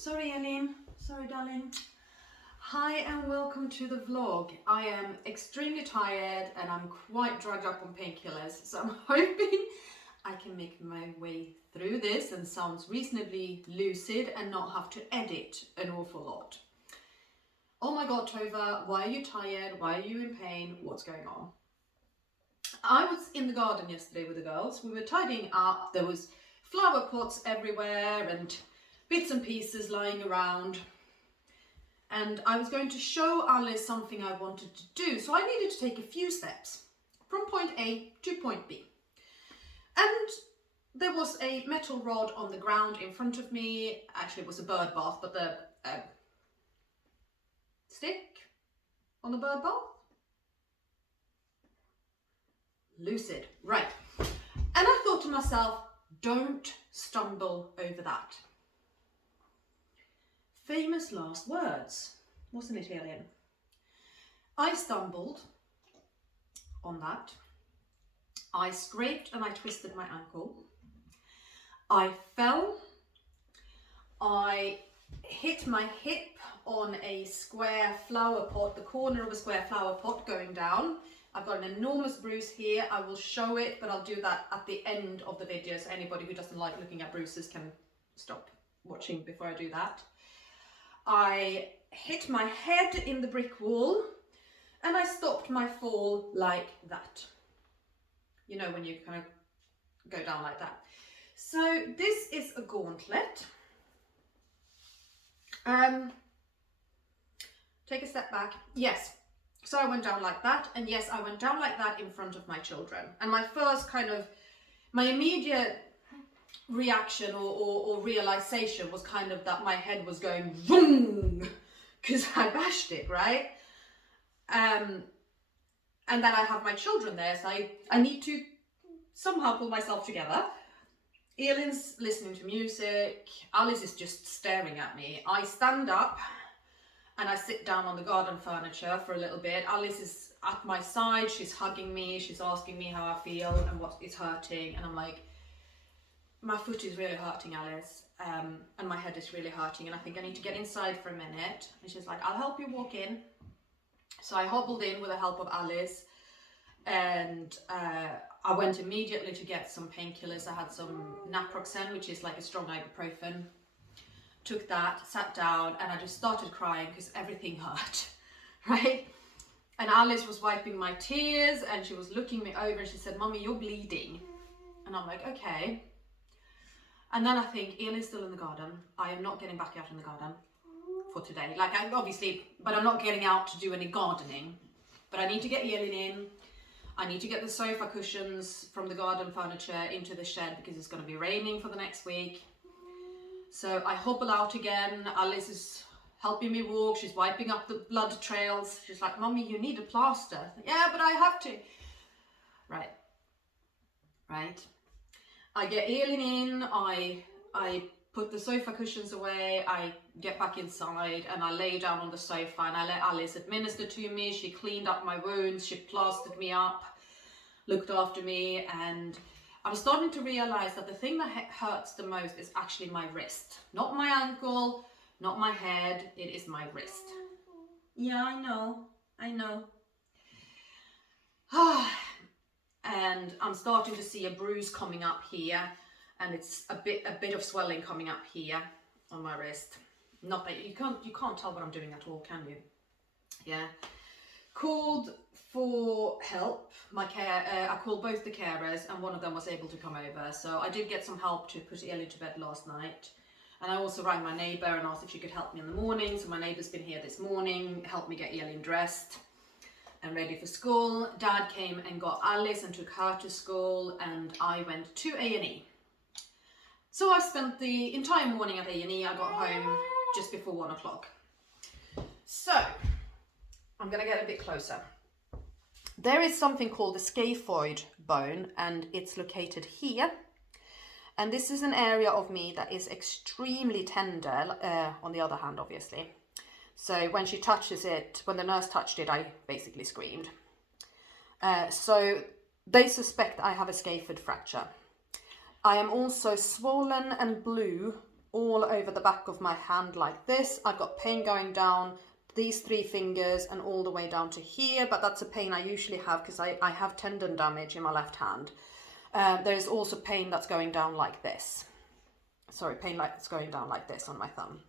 Sorry, Eileen. Sorry, darling. Hi and welcome to the vlog. I am extremely tired and I'm quite drugged up on painkillers, so I'm hoping I can make my way through this and sounds reasonably lucid and not have to edit an awful lot. Oh my god, Tova, why are you tired? Why are you in pain? What's going on? I was in the garden yesterday with the girls. We were tidying up. There was flower pots everywhere and bits and pieces lying around. And I was going to show Alice something I wanted to do. So I needed to take a few steps from point A to point B. And there was a metal rod on the ground in front of me. Actually, it was a bird bath, but the stick on the bird bath? Lucid, right. And I thought to myself, don't stumble over that. Famous last words, wasn't it, Alien? I stumbled on that. I scraped and I twisted my ankle. I fell. I hit my hip on a square flower pot, the corner of a square flower pot going down. I've got an enormous bruise here. I will show it, but I'll do that at the end of the video, so anybody who doesn't like looking at bruises can stop watching before I do that. I hit my head in the brick wall and I stopped my fall like that. You know, when you kind of go down like that. So this is a gauntlet. Take a step back. Yes. So I went down like that, and yes, I went down like that in front of my children. And my immediate reaction or realization was kind of that my head was going vroom, because I bashed it, right? And then I have my children there, so I need to somehow pull myself together. Eileen's listening to music. Alice is just staring at me. I stand up and I sit down on the garden furniture for a little bit. Alice is at my side. She's hugging me. She's asking me how I feel and what is hurting. And I'm like, my foot is really hurting, Alice. And my head is really hurting. And I think I need to get inside for a minute. And she's like, I'll help you walk in. So I hobbled in with the help of Alice. And I went immediately to get some painkillers. I had some naproxen, which is like a strong ibuprofen. Took that, sat down, and I just started crying because everything hurt, right? And Alice was wiping my tears and she was looking me over and she said, Mummy, you're bleeding. And I'm like, okay. And then I think, Ian is still in the garden. I am not getting back out in the garden for today. Like, but I'm not getting out to do any gardening. But I need to get Ian in. I need to get the sofa cushions from the garden furniture into the shed because it's going to be raining for the next week. So I hobble out again. Alice is helping me walk. She's wiping up the blood trails. She's like, Mummy, you need a plaster. Like, yeah, but I have to. Right. I get Eileen in. I put the sofa cushions away. I get back inside and I lay down on the sofa and I let Alice administer to me. She cleaned up my wounds. She plastered me up, looked after me, and I'm starting to realize that the thing that hurts the most is actually my wrist. Not my ankle, not my head, it is my wrist. Yeah, I know. And I'm starting to see a bruise coming up here, and it's a bit of swelling coming up here on my wrist. Not that you can't tell what I'm doing at all, can you? Yeah. Called for help. I called both the carers and one of them was able to come over. So I did get some help to put Ellie to bed last night. And I also rang my neighbour and asked if she could help me in the morning. So my neighbour's been here this morning, helped me get Ellie dressed and ready for school. Dad came and got Alice and took her to school, and I went to A&E. So I spent the entire morning at A&E. I got home just before 1 o'clock. So I'm going to get a bit closer. There is something called the scaphoid bone, and it's located here. And this is an area of me that is extremely tender, on the other hand, obviously. So when she touches it, when the nurse touched it, I basically screamed. So they suspect I have a scaphoid fracture. I am also swollen and blue all over the back of my hand like this. I've got pain going down these 3 fingers and all the way down to here, but that's a pain I usually have because I have tendon damage in my left hand. There's also pain that's going down like this. Sorry, pain that's going down like this on my thumb.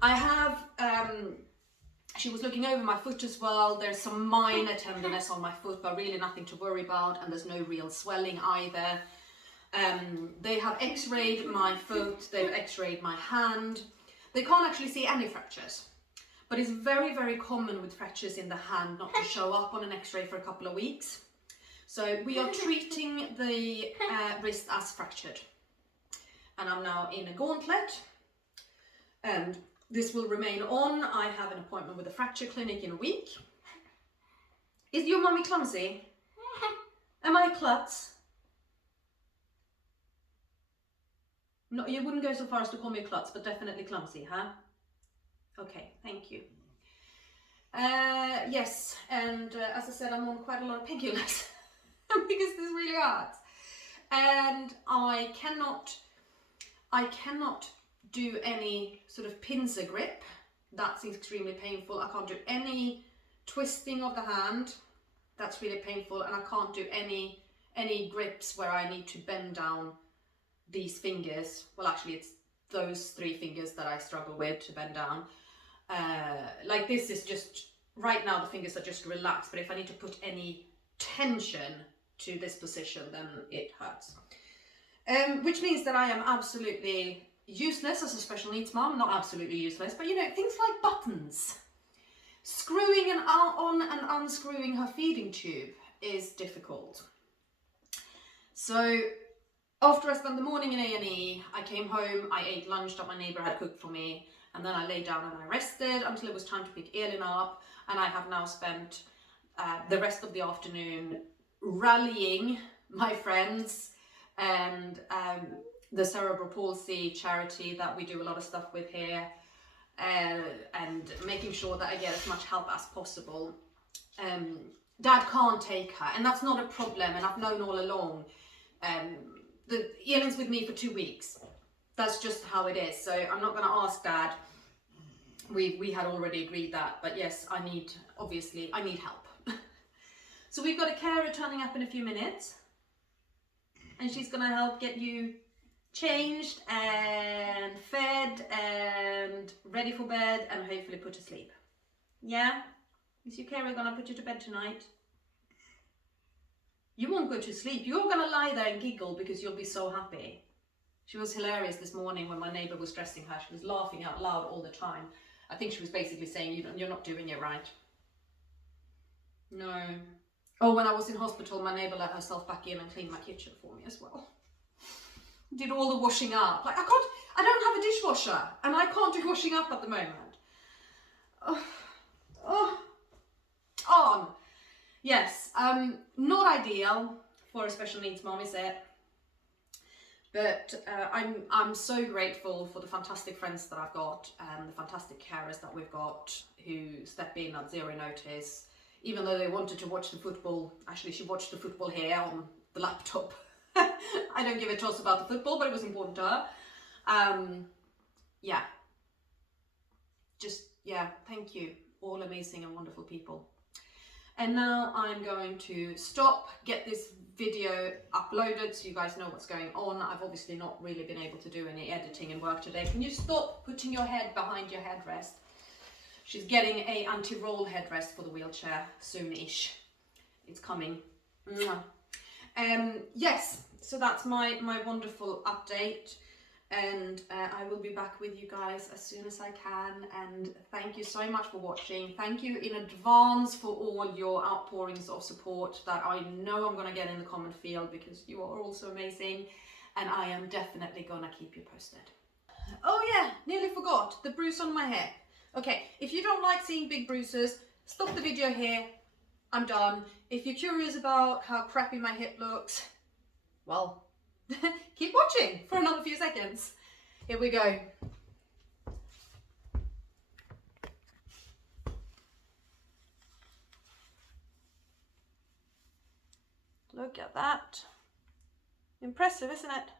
I have, she was looking over my foot as well. There's some minor tenderness on my foot, but really nothing to worry about, and there's no real swelling either. They have x-rayed my foot, they've x-rayed my hand. They can't actually see any fractures, but it's very, very common with fractures in the hand not to show up on an x-ray for a couple of weeks. So we are treating the wrist as fractured. And I'm now in a gauntlet, and this will remain on. I have an appointment with a fracture clinic in a week. Is your mummy clumsy? Am I a klutz? No, you wouldn't go so far as to call me a klutz, but definitely clumsy, huh? Okay, thank you. Yes, and as I said, I'm on quite a lot of painkillers because this really hurts. And I cannot do any sort of pincer grip. That's extremely painful. I can't do any twisting of the hand. That's really painful. And I can't do any grips where I need to bend down these fingers. Well, actually it's those 3 fingers that I struggle with to bend down. Like this is just, right now the fingers are just relaxed, but if I need to put any tension to this position, then it hurts. Which means that I am absolutely useless as a special needs mom. Not absolutely useless, but you know, things like buttons. Screwing on and unscrewing her feeding tube is difficult. So after I spent the morning in A&E, I came home, I ate lunch that my neighbour had cooked for me, and then I lay down and I rested until it was time to pick Elin up, and I have now spent the rest of the afternoon rallying my friends and the cerebral palsy charity that we do a lot of stuff with here, and making sure that I get as much help as possible. Dad can't take her, and that's not a problem, and I've known all along. Elin's with me for 2 weeks. That's just how it is. So I'm not going to ask Dad. We had already agreed that, but yes, obviously I need help. So we've got a carer turning up in a few minutes, and she's going to help get you changed and fed and ready for bed and hopefully put to sleep. Yeah? Is your carer going to put you to bed tonight? You won't go to sleep. You're going to lie there and giggle because you'll be so happy. She was hilarious this morning when my neighbour was dressing her. She was laughing out loud all the time. I think she was basically saying, you're not doing it right. No. Oh, when I was in hospital, my neighbour let herself back in and cleaned my kitchen for me as well. Did all the washing up. Like, I don't have a dishwasher, and I can't do washing up at the moment. On. Yes, not ideal for a special needs mom, is it? But I'm so grateful for the fantastic friends that I've got and the fantastic carers that we've got who step in at zero notice. Even though they wanted to watch the football, actually she watched the football here on the laptop. I don't give a toss about the football, but it was important to her. Yeah, thank you. All amazing and wonderful people. And now I'm going to stop, get this video uploaded so you guys know what's going on. I've obviously not really been able to do any editing and work today. Can you stop putting your head behind your headrest? She's getting a anti-roll headrest for the wheelchair soon-ish. It's coming. Yes, so that's my wonderful update. And I will be back with you guys as soon as I can, and thank you so much for watching. Thank you in advance for all your outpourings of support that I know I'm going to get in the comment field, because you are all so amazing, and I am definitely going to keep you posted. Oh yeah, nearly forgot, the bruise on my hip. Okay, if you don't like seeing big bruises, stop the video here. I'm done. If you're curious about how crappy my hip looks, well, keep watching for another few seconds. Here we go. Look at that. Impressive, isn't it?